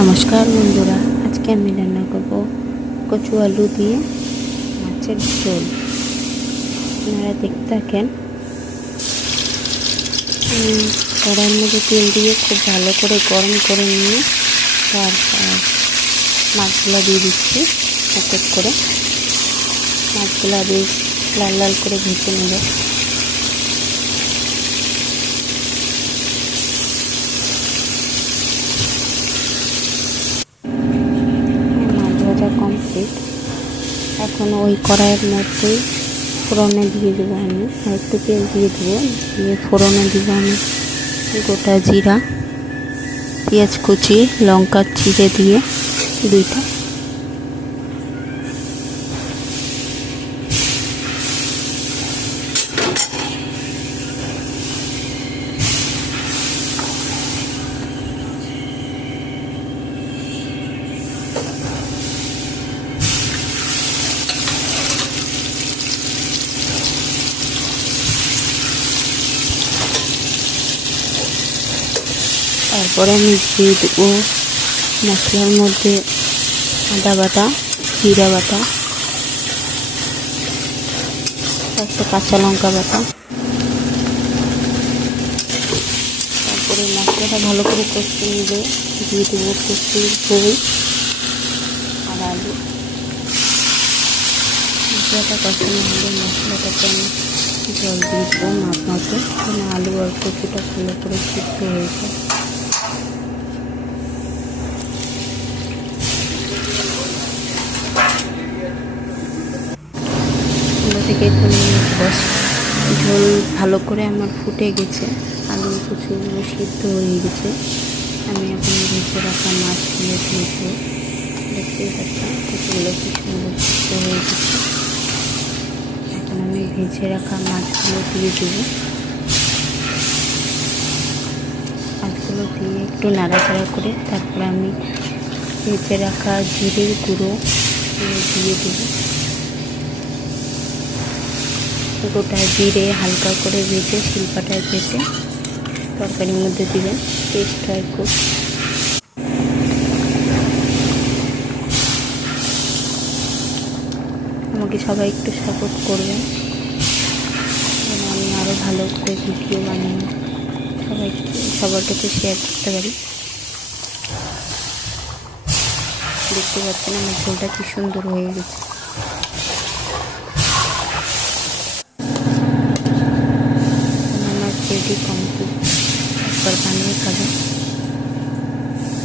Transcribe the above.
নমস্কার বন্ধুরা, আজকে আমি রান্না করব কচু আলু দিয়ে মাছের ঝোল। আপনারা দেখতে থাকেন। কড়াইয়ের মধ্যে তেল দিয়ে খুব ভালো করে গরম করে নিয়ে তারপর মাছগুলো দিয়ে দিচ্ছি। এক এক করে মাছগুলো বেশ লাল লাল করে ভেজে নেব। ভাজা কমপ্লিট। এখন ওই কড়াইয়ের মধ্যেই ফোড়নে দিয়ে দেবো আমি, আর একটু তেল দিয়ে দেবো। দিয়ে ফোড়নে দেবো আমি গোটা জিরা, পেঁয়াজ কুচি, লঙ্কা চিড়ে দিয়ে দুইটা, তারপরে আমি দিয়ে দেবো মশলার মধ্যে আদা বাটা, জিরা বাটা, তারপর কাঁচা লঙ্কা বাটা। তারপরে মশলাটা ভালো করে কষিয়ে নিলে দিয়ে দেবো কচুর ঝোল আর আলু। মশলাটা কষানো হলে মশলাটাতে আমি জল দিয়ে দেবো মাপ মতো, যেন আলু আর কচুটা ভালো করে সিদ্ধ হয়ে যায়। থেকে 2 মিনিট বস। ঝোল ভালো করে আমার ফুটে গেছে, আলু কচুগুলো সিদ্ধ হয়ে গেছে। আমি এখন ভেজে রাখা মাছগুলো দিয়ে দেবো। দেখতেই পাচ্ছেন কচুগুলো কি সুন্দর সিদ্ধ হয়ে গেছে। এখন আমি ভেজে রাখা মাছগুলো দিয়ে দেবো। মাছগুলো দিয়ে একটু নাড়াচাড়া করে তারপরে আমি ভেজে রাখা জিরের গুঁড়ো দিয়ে দেবো। গোটা জিরে হালকা করে ভেজে শিলপাটায় বেটে তরকারির মধ্যে দিবেন, টেস্ট হয় খুব। আমাকে সবাই একটু সাপোর্ট করবেন যেন আমি আরও ভালো করে ভিডিও বানিয়ে সবার কাছে শেয়ার করতে পারি। দেখতে পাচ্ছেন আমার ঝোলটা কি সুন্দর হয়ে গেছে।